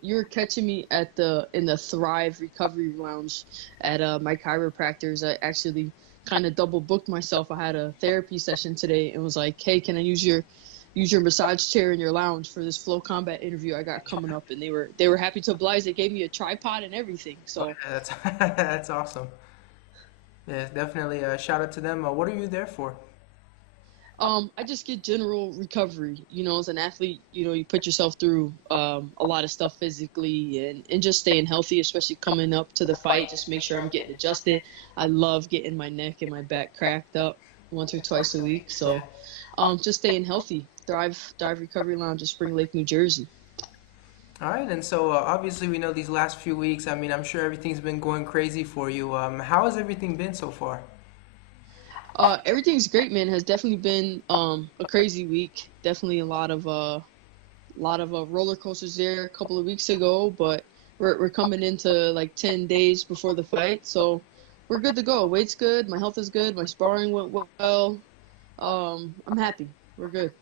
you're catching me at the in the Thrive Recovery Lounge at my chiropractor's. I actually kind of double booked myself. I had a therapy session today and was like, "Hey, can I use your massage chair in your lounge for this Flow Combat interview I got coming up?" And they were happy to oblige. They gave me a tripod and everything. Oh, So yeah, that's that's awesome. Yeah, definitely. Shout out to them. What are you there for? I just get general recovery. As an athlete, you put yourself through a lot of stuff physically and just staying healthy, especially coming up to the fight. Just make sure I'm getting adjusted. I love getting my neck and my back cracked up once or twice a week. So, just staying healthy. Thrive Recovery Lounge in Spring Lake, New Jersey. All right, and so obviously we know these last few weeks. I mean, I'm sure everything's been going crazy for you. How has everything been so far? Everything's great, man. Has definitely been a crazy week. Definitely a lot of roller coasters there a couple of weeks ago, but we're coming into like 10 days before the fight, so we're good to go. Weight's good, my health is good, my sparring went well. I'm happy. We're good.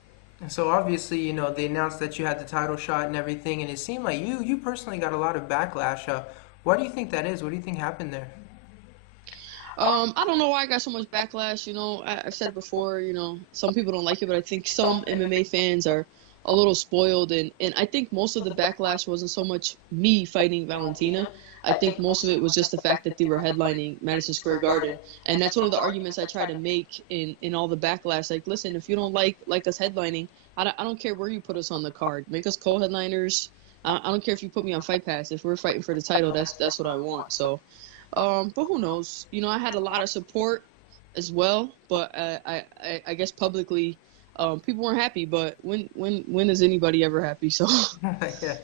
And so obviously, they announced that you had the title shot and everything, and it seemed like you personally got a lot of backlash. Why do you think that is? What do you think happened there? I don't know why I got so much backlash. I've said it before. Some people don't like it, but I think some MMA fans are a little spoiled, and I think most of the backlash wasn't so much me fighting Valentina. I think most of it was just the fact that they were headlining Madison Square Garden, and that's one of the arguments I try to make in all the backlash. Like, listen, if you don't like us headlining, I don't care where you put us on the card. Make us co-headliners. I don't care if you put me on Fight Pass. If we're fighting for the title, that's what I want. So. But who knows? I had a lot of support as well, but I guess publicly, people weren't happy. But when is anybody ever happy? So, Yeah.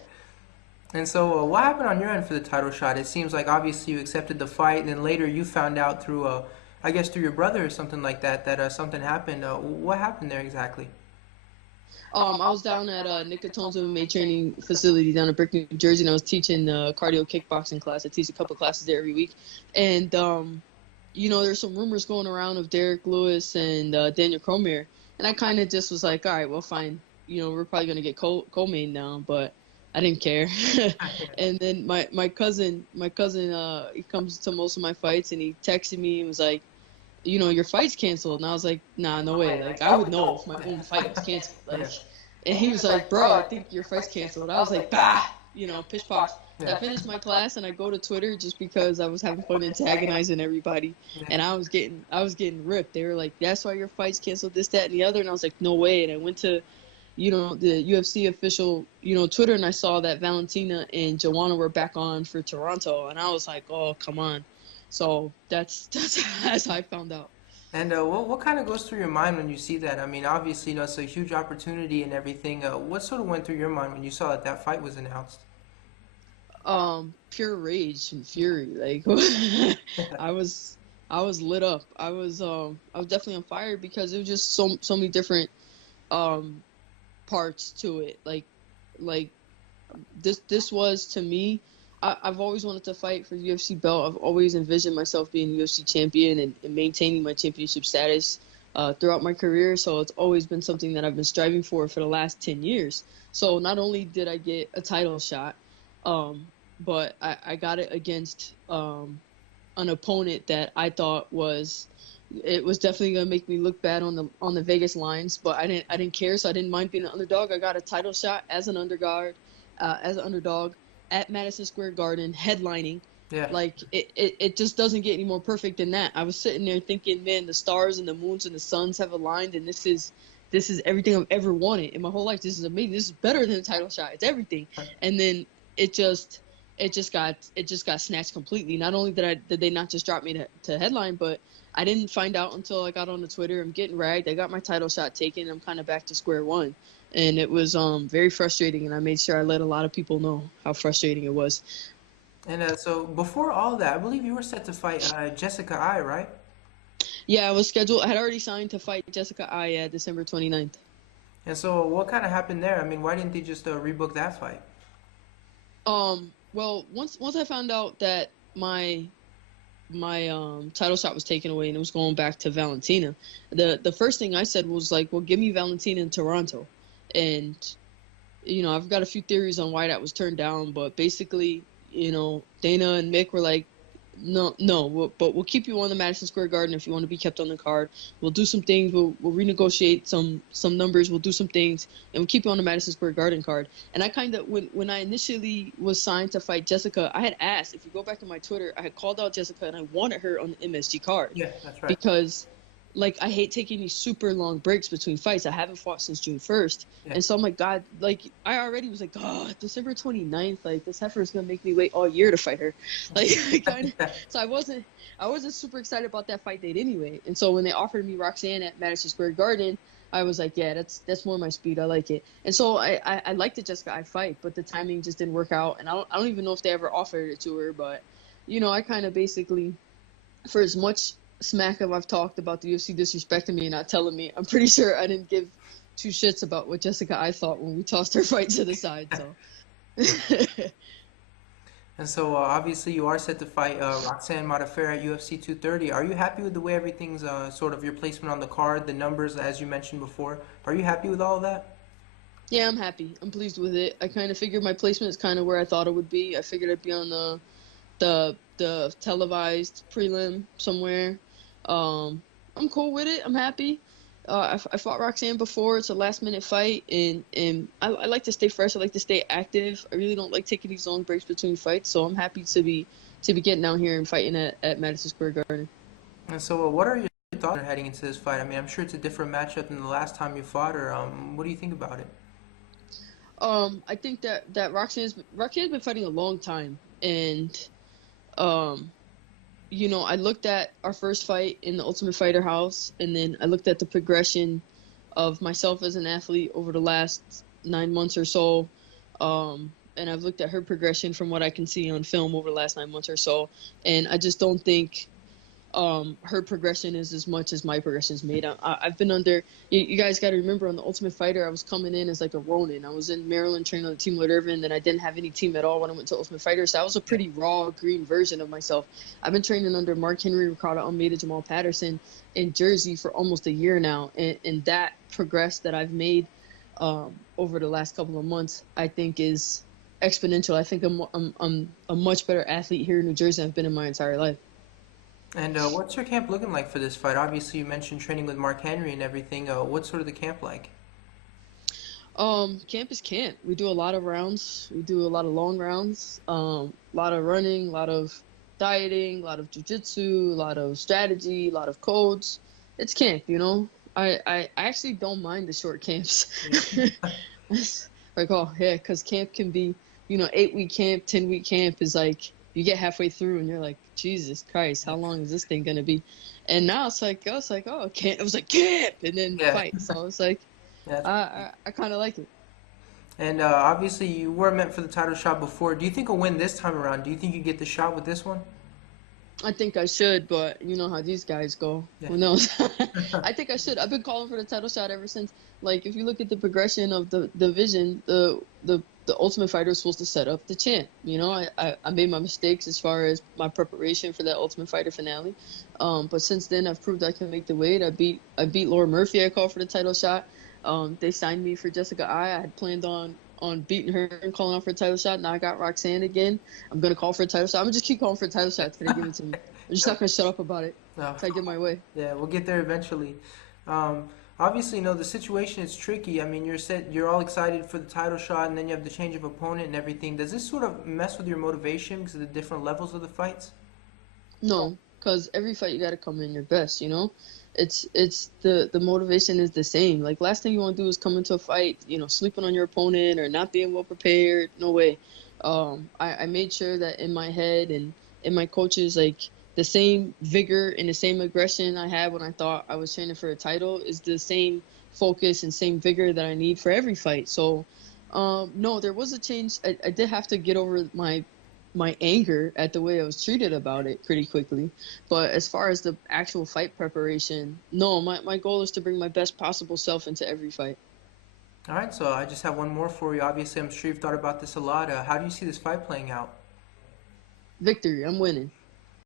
And so, what happened on your end for the title shot? It seems like obviously you accepted the fight, and then later you found out through, I guess through your brother or something like that, that something happened. What happened there exactly? I was down at Nicatone's MMA training facility down in Brick, New Jersey, and I was teaching cardio kickboxing class. I teach a couple classes there every week, and there's some rumors going around of Derek Lewis and Daniel Cormier, and I kind of just was like, all right, well, fine. We're probably gonna get co-main now, but I didn't care. And then my cousin, he comes to most of my fights, and he texted me and was like, your fight's canceled. And I was like, nah, no way. Like, I would know if my own fight was canceled. Like, Yeah. and he was like, bro, I think your fight's canceled. I was like, bah, pish posh. So I Yeah. finished my class and I go to Twitter just because I was having fun antagonizing everybody, Yeah. and I was getting ripped. They were like, that's why your fight's canceled, this, that, and the other. And I was like, no way. And I went to the UFC official, Twitter, and I saw that Valentina and Joanna were back on for Toronto, and I was like, oh, come on. So that's as I found out. And what kind of goes through your mind when you see that? I mean, obviously, it's a huge opportunity and everything. What sort of went through your mind when you saw that that fight was announced? Pure rage and fury. Like I was I was lit up. I was definitely on fire because it was just so many different um parts to it. Like this was to me. I've always wanted to fight for the UFC belt. I've always envisioned myself being UFC champion and maintaining my championship status throughout my career. So it's always been something that I've been striving for the last 10 years. So not only did I get a title shot, um, but I got it against an opponent that I thought was definitely gonna make me look bad on the Vegas lines, but I didn't care, so I didn't mind being an underdog. I got a title shot as an underdog at Madison Square Garden, headlining. Yeah. Like it just doesn't get any more perfect than that. I was sitting there thinking, man, the stars and the moons and the suns have aligned, and this is everything I've ever wanted in my whole life. This is amazing. This is better than a title shot. It's everything. And then it just it just got snatched completely. Not only did they not just drop me to headline, but I didn't find out until I got on the Twitter. I'm getting ragged. I got my title shot taken. I'm kind of back to square one, and it was very frustrating. And I made sure I let a lot of people know how frustrating it was. And so before all that, I believe you were set to fight Jessica I, right? Yeah, I was scheduled. I had already signed to fight Jessica I December 29th. And so what kind of happened there? I mean, why didn't they just rebook that fight? Well, once I found out that my title shot was taken away and it was going back to Valentina, the first thing I said was like, well, give me Valentina in Toronto, and I've got a few theories on why that was turned down, but basically, Dana and Mick were like, no, no, but we'll keep you on the Madison Square Garden if you want to be kept on the card. We'll do some things. We'll renegotiate some numbers. We'll do some things, and we'll keep you on the Madison Square Garden card. And I kind of when I initially was signed to fight Jessica, I had asked, if you go back to my Twitter, I had called out Jessica and I wanted her on the MSG card. Yeah, that's right. Because like I hate taking these super long breaks between fights. I haven't fought since June 1st. Yeah. And so I'm like, God, like I already was like, oh, December 29th, like this heifer is gonna make me wait all year to fight her. Like kind of. So I wasn't super excited about that fight date anyway. And so when they offered me Roxanne at Madison Square Garden, I was like, yeah, that's more my speed. I like it. And so I liked the Jessica I fight, but the timing just didn't work out. And I don't even know if they ever offered it to her, but I kind of basically, for as much smack I've talked about the UFC disrespecting me and not telling me, I'm pretty sure I didn't give two shits about what Jessica I thought when we tossed her fight to the side. So. And so obviously you are set to fight Roxanne Modafferi at UFC 230. Are you happy with the way everything's sort of your placement on the card, the numbers as you mentioned before? Are you happy with all of that? Yeah, I'm happy. I'm pleased with it. I kind of figured my placement is kind of where I thought it would be. I figured I'd be on the televised prelim somewhere. I'm cool with it. I'm happy. I fought Roxanne before. It's a last minute fight, and I like to stay fresh. I like to stay active. I really don't like taking these long breaks between fights, so I'm happy to be getting out here and fighting at Madison Square Garden. And so what are your thoughts heading into this fight? I mean, I'm sure it's a different matchup than the last time you fought her. What do you think about it? I think that Roxanne's been fighting a long time, and I looked at our first fight in the Ultimate Fighter house, and then I looked at the progression of myself as an athlete over the last 9 months or so. And I've looked at her progression from what I can see on film over the last 9 months or so. And I just don't think her progression is as much as my progression is made. I've been under, you guys got to remember, on the Ultimate Fighter, I was coming in as like a Ronin. I was in Maryland training on the team with Irvin, then I didn't have any team at all when I went to Ultimate Fighter. So I was a pretty raw, green version of myself. I've been training under Mark Henry, Ricardo Almeida, Jamal Patterson in Jersey for almost a year now. And that progress that I've made over the last couple of months, I think is exponential. I think I'm a much better athlete here in New Jersey than I've been in my entire life. And what's your camp looking like for this fight? Obviously, you mentioned training with Mark Henry and everything. What's sort of the camp like? Camp is camp. We do a lot of rounds. We do a lot of long rounds. A lot of running, a lot of dieting, a lot of jiu-jitsu, a lot of strategy, a lot of codes. It's camp, I actually don't mind the short camps. Like, oh, yeah, because camp can be, 8-week camp, 10-week camp is like, you get halfway through and you're like, Jesus Christ, how long is this thing gonna be? And now it's like, oh, camp. It was like camp, and then fight. So it's like, I kind of like it. And obviously, you were meant for the title shot before. Do you think a win this time around? Do you think you get the shot with this one? I think I should, but you know how these guys go. Yeah. Who knows? I think I should. I've been calling for the title shot ever since. Like, if you look at the progression of the division, the Ultimate Fighter was supposed to set up the champ. I made my mistakes as far as my preparation for that Ultimate Fighter finale. But since then, I've proved I can make the weight. I beat Laura Murphy. I called for the title shot. They signed me for Jessica I had planned on beating her and calling out for a title shot. Now I got Roxanne again. I'm going to call for a title shot. I'm going to just keep calling for a title shot until they give it to me. I'm just not going to shut up about it until I get my way. Yeah, we'll get there eventually. Obviously, the situation is tricky. I mean, you're all excited for the title shot, and then you have the change of opponent and everything. Does this sort of mess with your motivation because of the different levels of the fights? No, because every fight you got to come in your best, It's the motivation is the same. Like, last thing you want to do is come into a fight, sleeping on your opponent or not being well prepared. No way. I made sure that in my head and in my coaches, like, the same vigor and the same aggression I had when I thought I was training for a title is the same focus and same vigor that I need for every fight. So, no, there was a change. I did have to get over my anger at the way I was treated about it pretty quickly. But as far as the actual fight preparation, no, my goal is to bring my best possible self into every fight. All right, so I just have one more for you. Obviously, I'm sure you've thought about this a lot. How do you see this fight playing out? Victory. I'm winning.